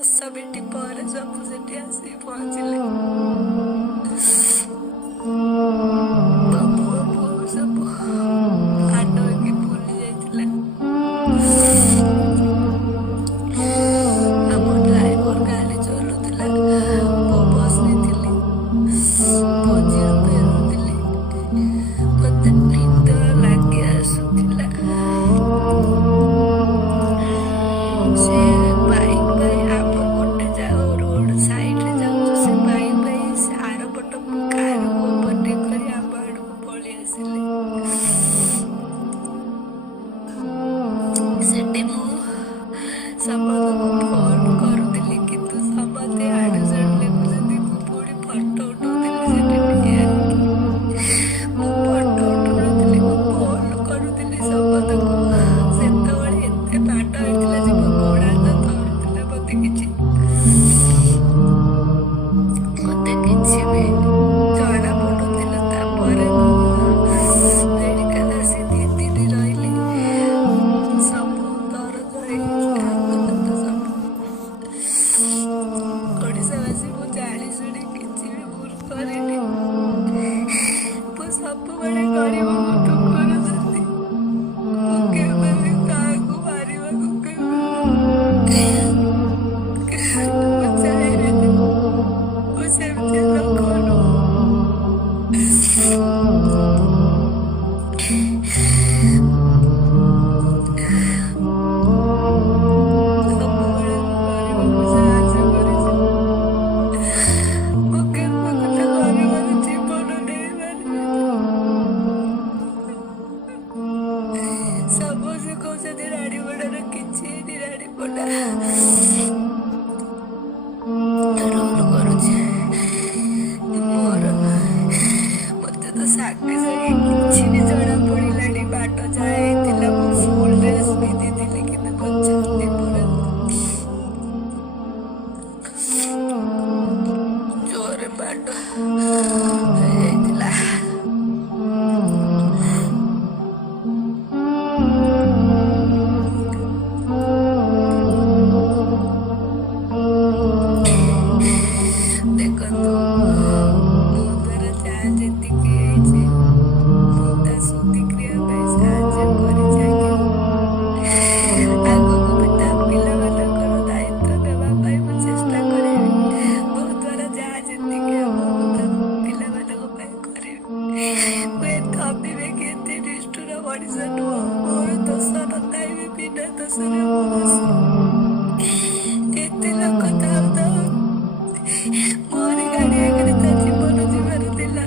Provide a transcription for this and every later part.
10 minute ପରେ ସବୁ ସେଠି ଆସିକି ପହଞ୍ଚିଲେ। ବାବୁ ପୁଅ ସବୁ ଆଡ ହେଇକି ବୁଲି ଯାଇଥିଲେ। ଆମ ଡ୍ରାଇଭର ଗାଡ଼ି ଚଲଉଥିଲା, ମୁଁ ବସିଥିଲି ଭୋଜିରୁ ଫେରୁଥିଲି। ମତେ ନିଦ ଲାଗି ଆସୁଥିଲା। ସେ ବାଇକ୍ ଭାଇ ଆମ ଗୋଟେ ଯାଉ ରୋଡ ସାଇଡରେ ଯାଉଛୁ, ସେ ବାଇକ୍ ଭାଇ ସେ ଆର ପଟ କାରକୁ ଓଭରଟେକ୍ କରି ଆମ ଆଡକୁ ପଳେଇ ଆସିଲେ। ସେଠି ମୁଁ ସମସ୍ତଙ୍କୁ ଫୋନ କରୁଥିଲି, କିନ୍ତୁ ସମସ୍ତେ ଆଡୁ ସାଡୁ ଲେଖୁଛନ୍ତି। ମୁଁ ପୁଣି ଫଟୋ ଉଠଉଥିଲି ସେଠି ଠିଆ ହେଇକି। ମୁଁ ଫଟୋ ଉଠଉନଥିଲି, ମୁଁ ଫୋନ କରୁଥିଲି ସମସ୍ତଙ୍କୁ। ସେତେବେଳେ ଏତେ ବାଟ ହେଇଥିଲା ଯେ ମୋ ଗୋଡ଼ ହାତ ଥରୁଥିଲା। ମତେ କିଛି ବି ଜଣା ପଡୁଥିଲା। ତାପରେ ମୁଁ ମେଡିକାଲ ଆସି 2 ଦିନ ରହିଲି। ସବୁ ଦରଜ ହେଇଯାଇଛି, ହାତ ଫାତ ସବୁ। ଓଡ଼ିଶାବାସୀ, ମୁଁ ଜାଣି ଶୁଣି କିଛି ବି ଭୁଲ କରିନି। ମୁଁ ସବୁବେଳେ ଗରିବକୁ ଠକୁଛନ୍ତି। ମୁଁ କେବେ ବି କାହାକୁ ମାରିବାକୁ ମୁଁ ଚାହିଁବିନି। ମୁଁ ସେମିତିଆ ଲୋକ ନୁହଁ। ସବୁବେଳେ ମୁଁ ଗରିବକୁ ସାହାଯ୍ୟ କରିଛି। ମୁଁ କେବେ ଗୋଟେ ଗରିବର ଜୀବନ ନେଇପାରିବିନି। ସମସ୍ତେ କହୁଛନ୍ତି ରାଣୀପଡ଼ାର କିଛି ହେଇନି, ରାଣୀପଡ଼ା ରୋଲ କରୁଛି ମୋର। ମତେ ତ ସାଙ୍ଗେ ସାଙ୍ଗେ କିଛି ବି ଜଣା ପଡ଼ିଲାନି। ବାଟ ଯାହା ହେଇଥିଲା, ମୁଁ ଫୁଲ ଡ୍ରେସ୍ ପିନ୍ଧିଥିଲି, କିନ୍ତୁ ମୋ ଛାତି ପୁରା ଜୋରରେ ବାଟ ହେଇଯାଇଥିଲା। ଦେଖନ୍ତୁ, ମୋ ଦ୍ୱାରା ଯାହା ଯେତିକି ହେଇଛି, ମୁଁ ତା ଶୁଦ୍ଧିକ୍ରିୟା ପାଇଁ ସାହାଯ୍ୟ କରିଛି। ଆଜ୍ଞା, ଆଗକୁ ବି ତା ପିଲାମାନଙ୍କର ଦାୟିତ୍ୱ ନେବା ପାଇଁ ମୁଁ ଚେଷ୍ଟା କରିବି। ମୋ ଦ୍ୱାରା ଯାହା ଯେତିକି ହବ ମୁଁ ତା ପିଲାମାନଙ୍କ ପାଇଁ କରିବି। ମୁଁ ଏତେ ଅବିବେକୀ, ଏତେ ନିଷ୍ଠୁର ମଣିଷ ନୁହଁ। ମୋର ଦୋଷ ନଥାଏ ବି, ବିନା ଦୋଷରେ ମୁଁ ଦୋଷୀ। ଏତେ ଲୋକ ଥାଉ ଥାଉ ମୋରି ଗାଡ଼ି ଆଗରେ ତା ଜୀବନ ଯିବାର ଥିଲା।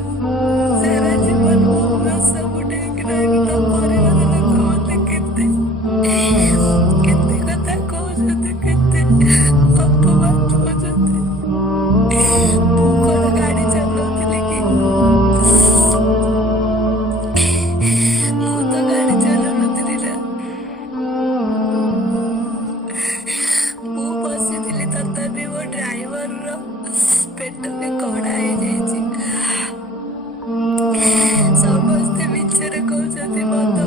ସାରା ଜୀବନ ମୁଁ ହସ ବୁଡେଇକି ରହିବି। ତା ପରିବାର ଲୋକ ମତେ କେତେ କେତେ କଥା କହୁଛନ୍ତି, କେତେ ଅପମାନ ଦଉଛନ୍ତି। ମୁଁ କଣ ଗାଡ଼ି ଚଲାଉଥିଲି କି? ମୁଁ ତ ଗାଡ଼ି ଚଲାଉନଥିଲି ନା। ମୁଁ ବସିଥିଲି, ତଥାପି ମୋ ଡ୍ରାଇଭରର ପେଟ ବି କଣା ହେଇଯାଇଛି। ସମସ୍ତେ ମିଛରେ କହୁଛନ୍ତି ମଦ